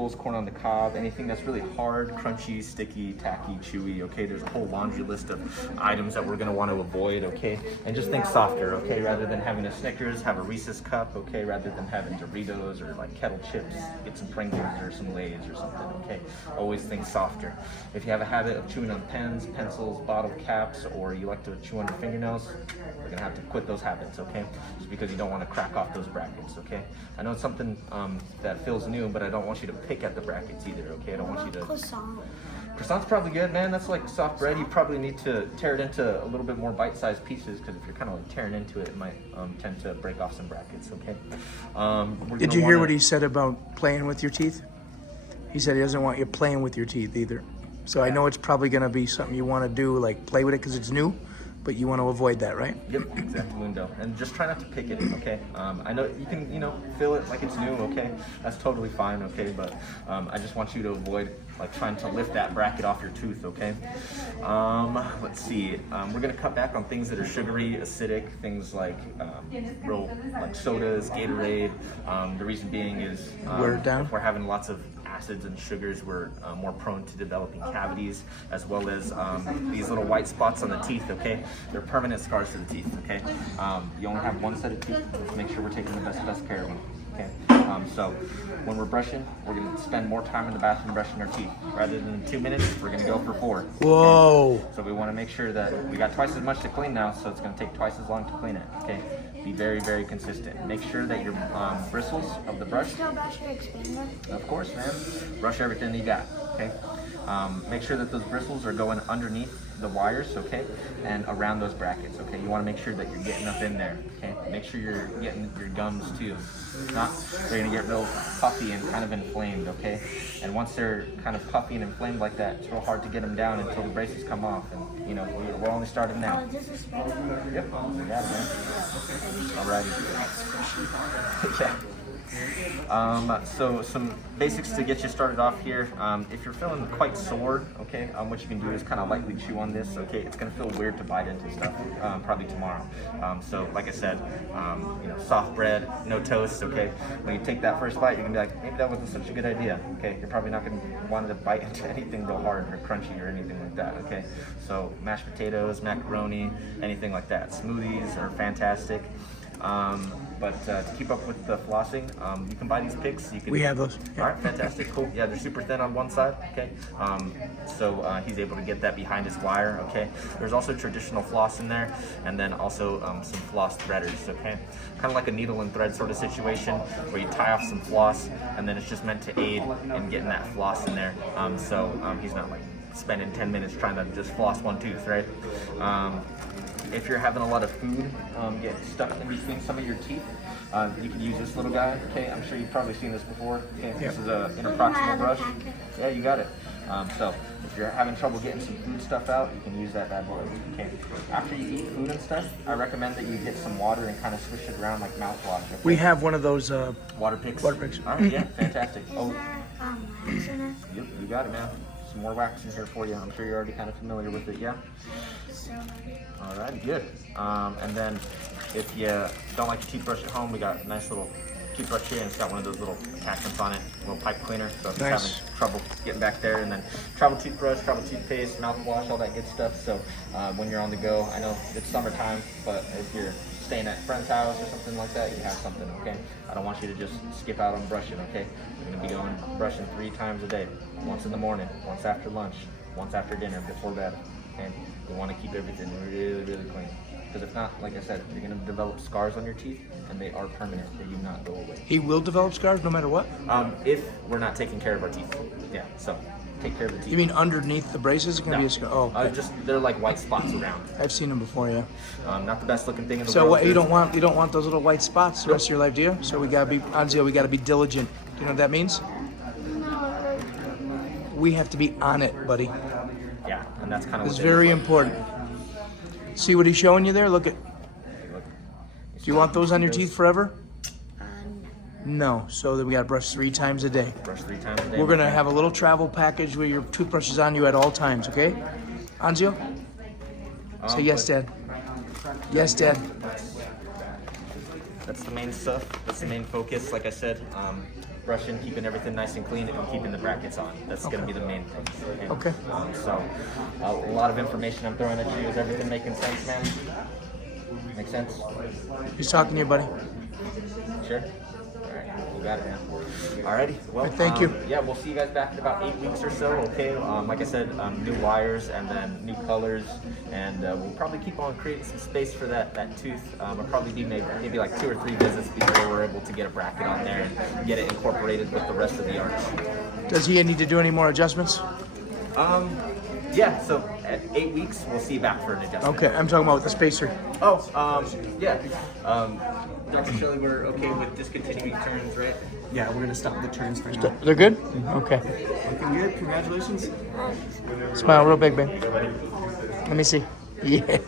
apples, corn on the cob, anything that's really hard, crunchy, sticky, tacky, chewy, okay? There's a whole laundry list of items that we're gonna want to avoid, okay? And just think softer, okay? Rather than having a Snickers, have a Reese's cup, okay? Rather than having Doritos or like kettle chips, get some Pringles or some Lay's or something, okay? Always think softer. If you have a habit of chewing on pens, pencils, bottle caps, or you like to chew on your fingernails, we're gonna have to quit those habits, okay? Just because you don't want to crack off those brackets, okay? I know it's something that feels new, but I don't want you to pick at the brackets either, okay? I don't want you to... Croissant's probably good, man. That's like soft bread. You probably need to tear it into a little bit more bite-sized pieces, because if you're kind of like tearing into it, it might tend to break off some brackets, okay? Did you hear what he said about playing with your teeth? He said he doesn't want you playing with your teeth either. So I know it's probably going to be something you want to do, like play with it because it's new, but you want to avoid that, right? Yep, exactamundo. And just try not to pick it, okay? I know you can, feel it like it's new, okay? That's totally fine, okay? But I just want you to avoid like trying to lift that bracket off your tooth, okay? Let's see. We're gonna cut back on things that are sugary, acidic, things like like sodas, Gatorade. The reason being is if we're having lots of acids and sugars, we're more prone to developing cavities, as well as these little white spots on the teeth, okay? They're permanent scars to the teeth, okay? You only have one set of teeth, let's make sure we're taking the best care of them, okay? So when we're brushing, we're gonna spend more time in the bathroom brushing our teeth. Rather than 2 minutes, we're gonna go for 4. Whoa! Okay? So we wanna make sure that we got twice as much to clean now, so it's gonna take twice as long to clean it, okay? Be very, very consistent. Make sure that your bristles of the brush... Still brush your expander? Of course, man. Brush everything you got, okay? Make sure that those bristles are going underneath the wires, okay? And around those brackets, okay? You want to make sure that you're getting up in there, okay? Make sure you're getting your gums too. If not, they're gonna get real puffy and kind of inflamed, okay? And once they're kind of puffy and inflamed like that, it's real hard to get them down until the braces come off. And we're only starting now. Oh, this is ready? Yep, you got it, man. Alrighty. Yeah. So some basics to get you started off here. If you're feeling quite sore, okay, what you can do is kind of lightly chew on this, okay? It's gonna feel weird to bite into stuff, probably tomorrow. So like I said, soft bread, no toast, okay? When you take that first bite, you're gonna be like, maybe that wasn't such a good idea, okay? You're probably not gonna want to bite into anything real hard or crunchy or anything like that, okay? So mashed potatoes, macaroni, anything like that. Smoothies are fantastic. But to keep up with the flossing, you can buy these picks. We have those. Yeah. All right, fantastic, cool. Yeah, they're super thin on one side, okay? So he's able to get that behind his wire, okay? There's also traditional floss in there, and then also some floss threaders, okay? Kind of like a needle and thread sort of situation where you tie off some floss, and then it's just meant to aid in getting that floss in there. He's not like spending 10 minutes trying to just floss one tooth, right? If you're having a lot of food get stuck in between some of your teeth, you can use this little guy, okay? I'm sure you've probably seen this before. Okay? This is an interproximal brush. Yeah, you got it. So if you're having trouble getting some food stuff out, you can use that bad boy, okay? After you eat food and stuff, I recommend that you get some water and kind of swish it around like mouthwash. Okay? We have one of those water picks. Water picks. All right, yeah, fantastic. Is there wax in it? Yep, you got it, man. Some more wax in here for you. I'm sure you're already kind of familiar with it, yeah? All right, good. And then if you don't like your toothbrush at home, we got a nice little toothbrush here, and it's got one of those little attachments on it, little pipe cleaner. So if you're having trouble getting back there, and then travel toothbrush, travel toothpaste, mouthwash, all that good stuff. So when you're on the go, I know it's summertime, but if you're staying at a friend's house or something like that, you have something, okay? I don't want you to just skip out on brushing, okay? You're gonna be going brushing 3 times a day. Once in the morning, once after lunch, once after dinner, before bed, okay? You wanna keep everything really, really clean. Because if not, like I said, you're gonna develop scars on your teeth, and they are permanent. They do not go away. He will develop scars no matter what? If we're not taking care of our teeth. Yeah, so take care of the teeth. You mean underneath the braces is going to be a scar? Oh, okay. They're like white spots around. I've seen them before, yeah. Not the best looking thing in the So world. what, you don't want those little white spots the rest of your life, do you? So we gotta be, Anzio, we gotta be diligent. Do you know what that means? We have to be on it, buddy. Yeah, and that's kind of It's very important. See what he's showing you there? Look at. Do you want those on your teeth forever? No. So then we gotta brush 3 times a day. Brush 3 times a day. We're gonna have a little travel package where your toothbrush is on you at all times, okay? Anzio? Say yes, Dad. Yes, Dad. That's the main stuff. That's the main focus. Like I said, brushing, keeping everything nice and clean, and keeping the brackets on. That's going to be the main thing. Okay. So, a lot of information I'm throwing at you. Is everything making sense, man? Make sense? He's talking to you, buddy. Sure? Alright, you got it, man. Alrighty, well, Thank you. Yeah, we'll see you guys back in about 8 weeks or so, okay? Like I said, new wires and then new colors, and we'll probably keep on creating some space for that tooth. It'll probably be maybe like 2 or 3 visits before we're able to get a bracket on there and get it incorporated with the rest of the arch. Does he need to do any more adjustments? Yeah, so at 8 weeks, we'll see you back for an adjustment. Okay, I'm talking about with the spacer. Oh, yeah. Dr. Shelley, we're okay with discontinuing turns, right? Yeah, we're gonna stop the turns for now. They're good? Okay. Looking good. Congratulations. Smile real big, babe. Let me see. Yeah.